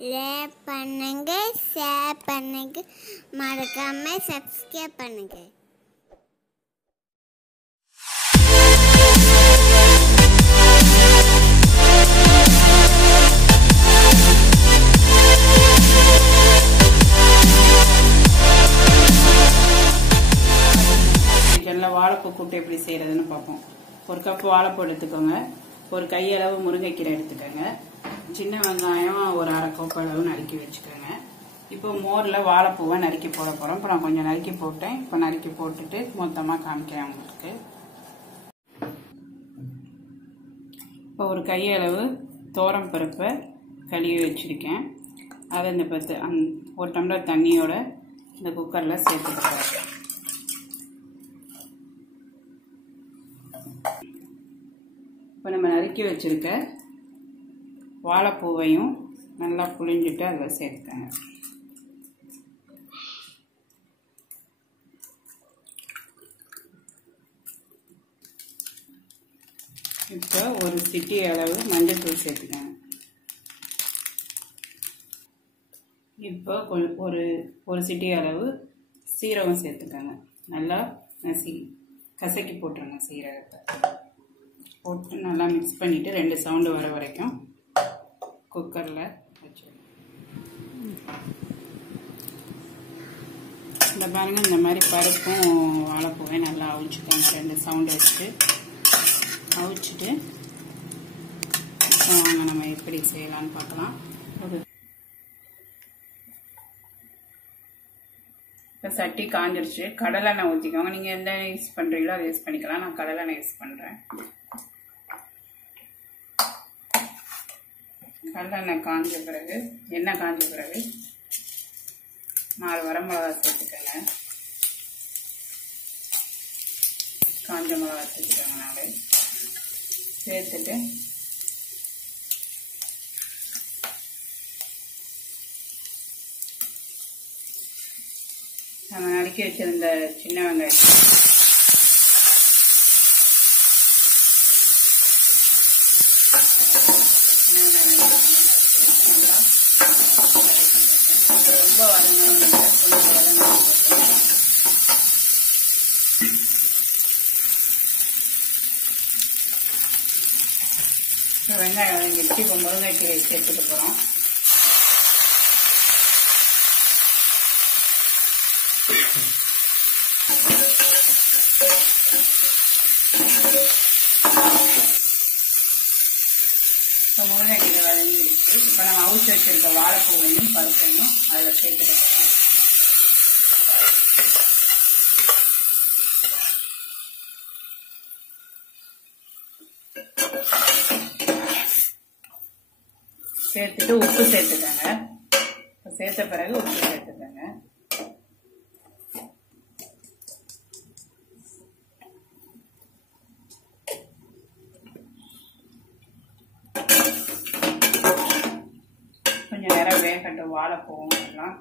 Like பண்ணுங்க, share பண்ணுங்க, மறக்காம சப்ஸ்கிரைப் பண்ணுங்க. வாழைப்பூ கூட்டு எப்படி செய்யறதுன்னு பார்ப்போம். ஒரு கப் வாழைப்பூ எடுத்துக்கோங்க. ஒரு கையளவு முருங்கைக்கீரை எடுத்துக்கோங்க. சின்ன வெங்காயம் ஒரு அரை கப் அளவு நறுக்கி வச்சுக்கோங்க. இப்போ மோர்ல வாழைப்பூவை நறுக்கி போட போறோம். இப்போ நான் கொஞ்சம் நறுக்கி போட்டேன். இப்போ நறுக்கி போட்டுட்டு மொத்தமா காமிக்கிறேன் உங்களுக்கு. இப்போ ஒரு கையளவு தோரம் பருப்பை கழுவி வச்சிருக்கேன். அதை இந்த ஒரு டம்ளர் தண்ணியோட இந்த குக்கர்ல சேர்த்துக்கிறேன். இப்போ நம்ம நறுக்கி வச்சிருக்க வாழைப்பூவையும் நல்லா புழிஞ்சிட்டு அதில் சேர்த்துக்கங்க. இப்போ ஒரு சிட்டி அளவு மஞ்சள் தூள் சேர்த்துக்கங்க. இப்போ ஒரு சிட்டி அளவு சீரகம் சேர்த்துக்கங்க. நல்லா கசக்கி போட்டுருங்க. சீரகத்தை போட்டு நல்லா மிக்ஸ் பண்ணிட்டு 2 சவுண்டு வர வரைக்கும் குக்கரில் வச்சுருங்க. இந்த பாருங்க, இந்த மாதிரி பருப்பும் வாழைப்பூவை நல்லா அவிச்சுக்கோங்க. 2 சவுண்டு வச்சுட்டு அவிச்சிட்டு இப்போ வாங்க நம்ம எப்படி செய்யலான்னு பார்க்கலாம். இப்போ சட்டி காஞ்சிருச்சு. கடலெண்ணெய் ஊற்றிக்கோங்க. நீங்கள் எந்த யூஸ் பண்ணுறீங்களோ அதை யூஸ் பண்ணிக்கலாம். நான் கடலெண்ணெய் யூஸ் பண்ணுறேன். கடலெண்ணெய் காஞ்ச பிறகு, எண்ணெய் காஞ்ச பிறகு 4 வரமிளகா சேர்த்துக்கோங்க. காஞ்ச மிளகா சேர்த்துக்கோங்க. 4 சேர்த்துட்டு நம்ம நறுக்கி வச்சிருந்த சின்ன வெங்காயம் ரொம்ப வதங்கணும், கொஞ்சம் வதங்கணும். வெங்காயம் வதங்கிடுச்சு. இப்போ முருங்கைக்கீரை சேர்த்துக்க போகிறோம். இப்போ முருங்கைக்கீரை வதங்கிடுச்சு. இப்போ நம்ம அவிச்சு வச்சிருக்க வாழைப்பூவையும் பருப்பையும் அதில் சேர்த்துக்கிறோம். சேர்த்துட்டு உப்பு சேர்த்துக்கங்க. சேர்த்த பிறகு உப்பு சேர்த்துக்கங்க. கொஞ்சம் நேரம் வேகட்டும். வாழைப்பூவும் எல்லாம்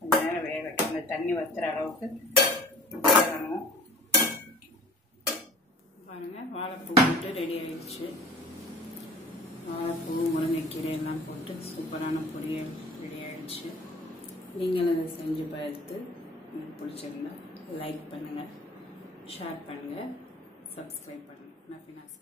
கொஞ்சம் நேரம் வேகட்டும். இந்த தண்ணி வத்துற அளவுக்கு வேகணும். பாருங்க, வாழைப்பூ போட்டு ரெடி ஆயிடுச்சு. வாழைப்பூ முருங்கைக்கீரை எல்லாம் போட்டு சூப்பரான பொரியல் ரெடி ஆயிடுச்சு. நீங்களும் அதை செஞ்சு பார்த்து எனக்கு பிடிச்சிருந்தா லைக் பண்ணுங்கள், ஷேர் பண்ணுங்கள், சப்ஸ்கிரைப் பண்ணுங்கள். நஃபெனாஸ்